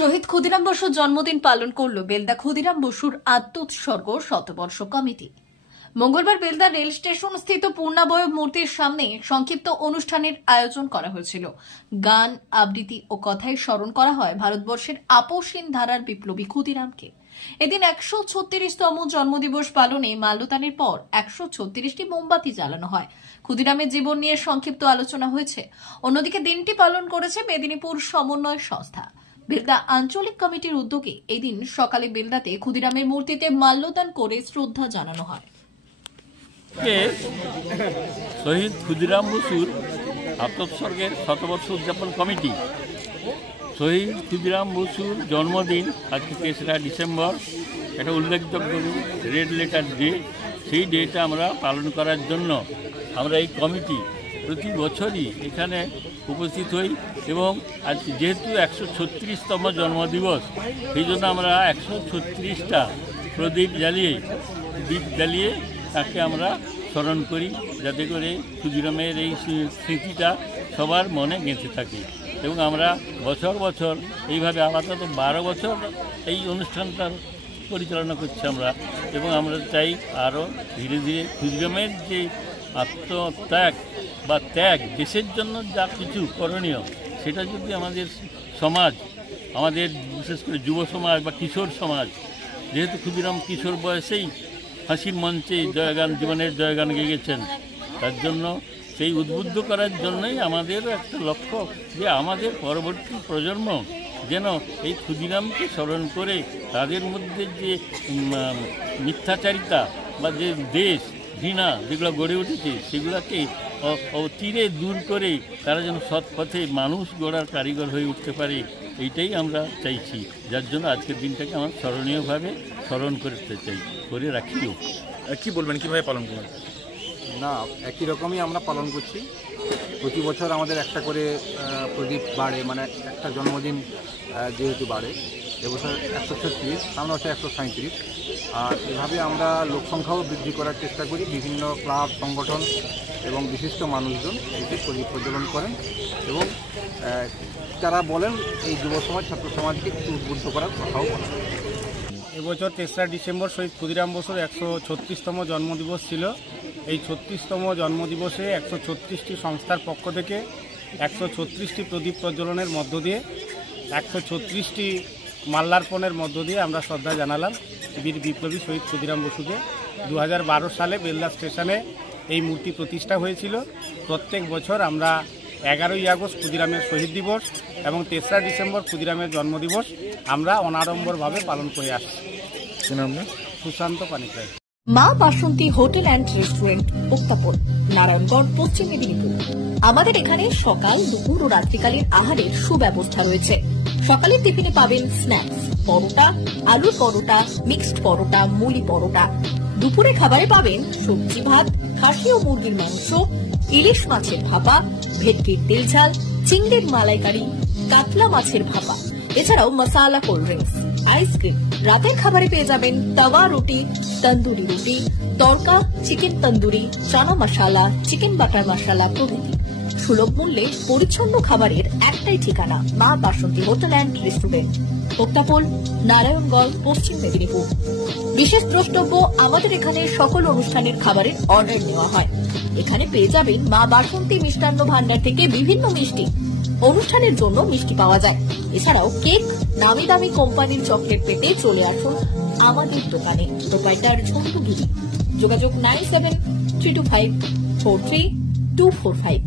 শহীদ ক্ষুদিরাম বসুর জন্মদিন পালন করল বেলদা ক্ষুদিরাম বসুর আত্মোৎসর্গ শতবর্ষ কমিটি। মঙ্গলবার বেলদা রেল স্টেশন স্থিত পূর্ণাবয়ব মূর্তির সামনে সংক্ষিপ্ত অনুষ্ঠানের আয়োজন করা হয়েছিল। গান, আবৃত্তি ও কথায় স্মরণ করা হয় ভারতবর্ষের আপসহীন ধারার বিপ্লবী ক্ষুদিরামকে। এদিন ১৩৬তম জন্মদিবস পালনে মাল্যদানের পর ১৩৬টি মোমবাতি জ্বালানো হয়। ক্ষুদিরামের জীবন নিয়ে সংক্ষিপ্ত আলোচনা হয়েছে। অন্যদিকে দিনটি পালন করেছে মেদিনীপুর সমন্বয় সংস্থা। বেলদা আঞ্চলিক কমিটির উদ্যোগে এই দিন সকালে বেলদাতে ক্ষুদিরামের মূর্তিতে মাল্যদান করে শ্রদ্ধা জানানো হয়। শহীদ ক্ষুদিরাম বসুর আত্মোৎসর্গের শতবর্ষ উদযাপন কমিটি শহীদ ক্ষুদিরাম বসুর জন্মদিন আজকে ৩রা ডিসেম্বর, একটা উল্লেখযোগ্য রেড লেটার ডে। সেই ডেটা আমরা পালন করার জন্য আমরা এই কমিটি প্রতি বছরই এখানে উপস্থিত হই এবং আজ যেহেতু ১৩৬তম জন্মদিবস, সেই জন্য আমরা ১৩৬টা প্রদীপ জ্বালিয়ে তাকে আমরা স্মরণ করি, যাতে করে ক্ষুদিরামের এই স্মৃতিটা সবার মনে গেঁথে থাকে। এবং আমরা বছর বছর এইভাবে আপাতত ১২ বছর এই অনুষ্ঠানটা পরিচালনা করছি আমরা। এবং আমরা চাই আরও ধীরে ধীরে ক্ষুদিরামের যে আত্মত্যাগ বা ত্যাগ, দেশের জন্য যা কিছু করণীয়, সেটা যদি আমাদের সমাজ, আমাদের বিশেষ করে যুব সমাজ বা কিশোর সমাজ, যেহেতু ক্ষুদিরাম কিশোর বয়সেই হাসির মঞ্চে জয়গান, জীবনের জয়গান গেয়ে গেছেন, তার জন্য সেই উদ্বুদ্ধ করার জন্যই আমাদের একটা লক্ষ্য যে আমাদের পরবর্তী প্রজন্ম যেন এই ক্ষুদিরামকে স্মরণ করে তাদের মধ্যে যে মিথ্যাচারিতা বা যে দেশ ঘৃণা যেগুলো গড়ে উঠেছে, সেগুলোকে তীরে দূর করে তারা যেন সৎ পথে মানুষ গড়ার কারিগর হয়ে উঠতে পারে, এইটাই আমরা চাইছি। যার জন্য আজকের দিনটাকে আমরা স্মরণীয়ভাবে স্মরণ করতে চাই, করে রাখিও। কি বলবেন, কীভাবে পালন করবেন? না, একই রকমই আমরা পালন করছি। প্রতি বছর আমাদের একটা করে প্রদীপ বাড়ে, মানে একটা জন্মদিন যেহেতু বাড়ে, এবছর ১৩৬, সামনে বছর ১৩৭। আর এভাবে আমরা লোক সংখ্যাও বৃদ্ধি করার চেষ্টা করি। বিভিন্ন ক্লাব, সংগঠন এবং বিশিষ্ট মানুষজন এতে প্রদীপ প্রজ্বলন করেন এবং যারা বলেন এই যুব সমাজ, ছাত্র সমাজকে কিছু উদ্বুদ্ধ করার কথাও বলেন। এবছর ৩রা ডিসেম্বর শহীদ ক্ষুদিরাম বসুর ১৩৬তম জন্মদিবস ছিল। এই ৩৬তম জন্মদিবসে ১৩৬টি সংস্থার পক্ষ থেকে ১৩৬টি প্রদীপ প্রজ্বলনের মধ্য দিয়ে, ১৩৬টি মাল্যার্পণের মধ্য দিয়ে আমরা শ্রদ্ধা জানালাম বীর বিপ্লবী শহীদ ক্ষুদিরাম বসুকে। ২০১২ সালে বেলদা স্টেশনে এই মূর্তি প্রতিষ্ঠা হয়েছিল। প্রত্যেক বছর আমরা ১১ই আগস্ট ক্ষুদিরামের শহীদ দিবস এবং ৩রা ডিসেম্বর ক্ষুদিরামের জন্মদিবস আমরা অনাড়ম্বরভাবে পালন করে আসছি। সুশান্ত পানিকার। মা বাসন্তী হোটেল অ্যান্ড রেস্টুরেন্ট, উত্তাপন, নারায়ণগড়, পশ্চিম মেদিনীপুর। আমাদের এখানে সকাল, দুপুর ও রাত্রিকালীন আহারের সুব্যবস্থা রয়েছে। সকালের টিফিনে পাবেন স্ন্যাক্স, পরোটা, আলুর পরোটা, মিক্সড পরোটা, মুলি পরোটা। দুপুরে খাবারে পাবেন সবজি ভাত, খাসি ও মুরগির মাংস, ইলিশ মাছের ভাপা, ভেটকির তেল ঝাল, চিংড়ির মালাইকারি, কাতলা মাছের ভাপা, এছাড়াও মশালা কোল্ড ড্রিঙ্কস, আইসক্রিম। রাতের খাবারে পেয়ে যাবেন তাওয়া রুটি, তন্দুরি রুটি, তড়কা, চিকেন তন্দুরি, চানা মশালা, চিকেন বাটার মশালা প্রভৃতি। সুলভ মূল্যে পরিচ্ছন্ন খাবারের একটাই ঠিকানা, মা বাসন্তী হোটেল অ্যান্ড রেস্টুরেন্ট, উত্তাপন, নারায়ণগড়, পশ্চিম মেদিনীপুর। বিশেষ দ্রষ্টব্য, আমাদের এখানে সকল অনুষ্ঠানের খাবারের অর্ডার নেওয়া হয়। এখানে পেয়ে যাবেন মা বাসন্তী মিষ্টান্ন ভান্ডার থেকে বিভিন্ন মিষ্টি। অনুষ্ঠানের জন্য মিষ্টি পাওয়া যায়। এছাড়াও কেক, নামি দামি কোম্পানির চকলেট পেতে চলে আসুন আমাদের দোকানে। প্রোপাইটার ঝন্টু গিরি। যোগাযোগ 9732543245।